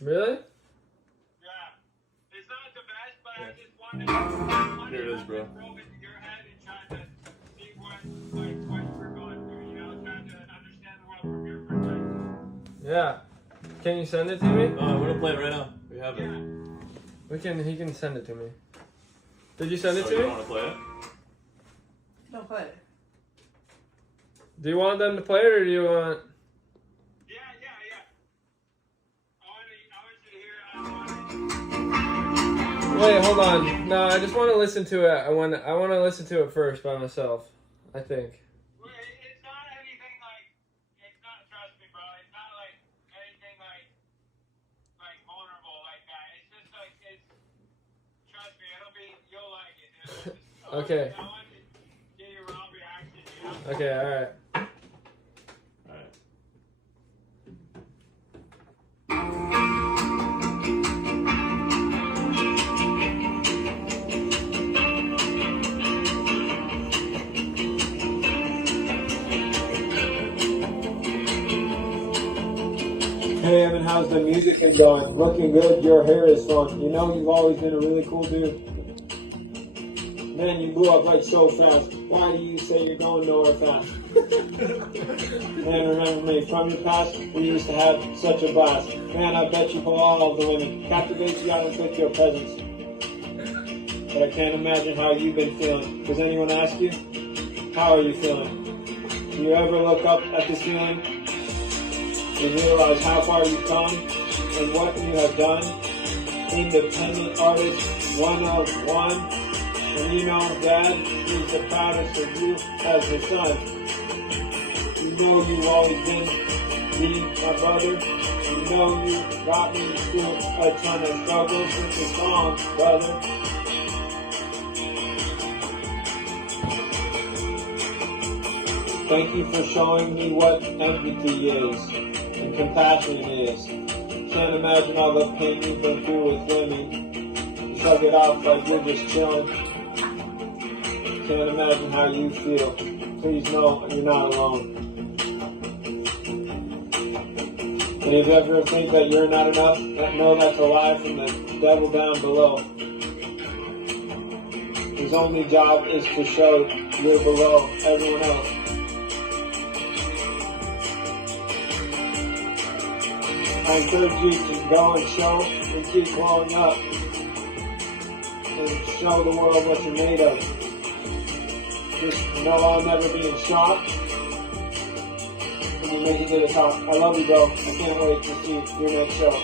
Really? Yeah. It's not the best, but I just wanted Here it is, bro. to probe into your head and try to see what we're going through, you know, trying to understand the world from your perspective. Yeah. Can you send it to me? I'm gonna play it right now. We have it. He can send it to me. Did you send it to You me? want to play it? Don't play it. Do you want them to play it or do you want? Yeah. I want you to hear it. Wait, hold on. No, I just want to listen to it. I want to listen to it first by myself. I think. It's not anything like, it's not, trust me, bro, it's not like anything like vulnerable like that. It's just like, trust me, you'll like it. Okay. I want to get your raw reaction, you know? Okay, alright. Alright. Hey Evan, how's the music been going? Looking good, your hair is fun. You know you've always been a really cool dude. Man, you blew up like so fast. Why do you say you're going nowhere fast? Man, remember me, from your past, we used to have such a blast. Man, I bet you pull all of the women, captivate you out with your presence. But I can't imagine how you've been feeling. Does anyone ask you? How are you feeling? Do you ever look up at the ceiling and realize how far you've come and what you have done? Independent artist, one of one. And you know, Dad is the proudest of you as the son. You know you've always been me, my brother. You know you got me through a ton of struggles with the song, brother. Thank you for showing me what empathy is and compassion is. Can't imagine all the pain you've been through with women. Shrug it off like you're just chilling. Can't imagine how you feel. Please know you're not alone. And if you ever think that you're not enough, know that's a lie from the devil down below. His only job is to show you're below everyone else. I encourage you to go and show and keep growing up and show the world what you're made of. Just know I'll never be in shock when you make it to the top. I love you, bro. I can't wait to see your next show.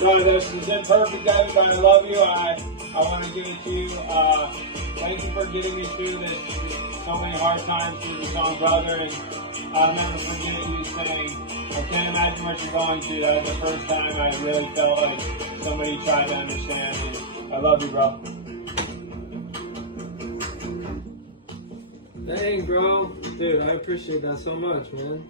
Sorry, this is imperfect, everybody. I love you. I want to give it to you. Thank you for getting me through this so many hard times through the song Brother. And I'll never forget you saying, I can't imagine what you're going through. That was the first time I really felt like somebody tried to understand. And I love you, bro. Dang, bro. Dude, I appreciate that so much, man.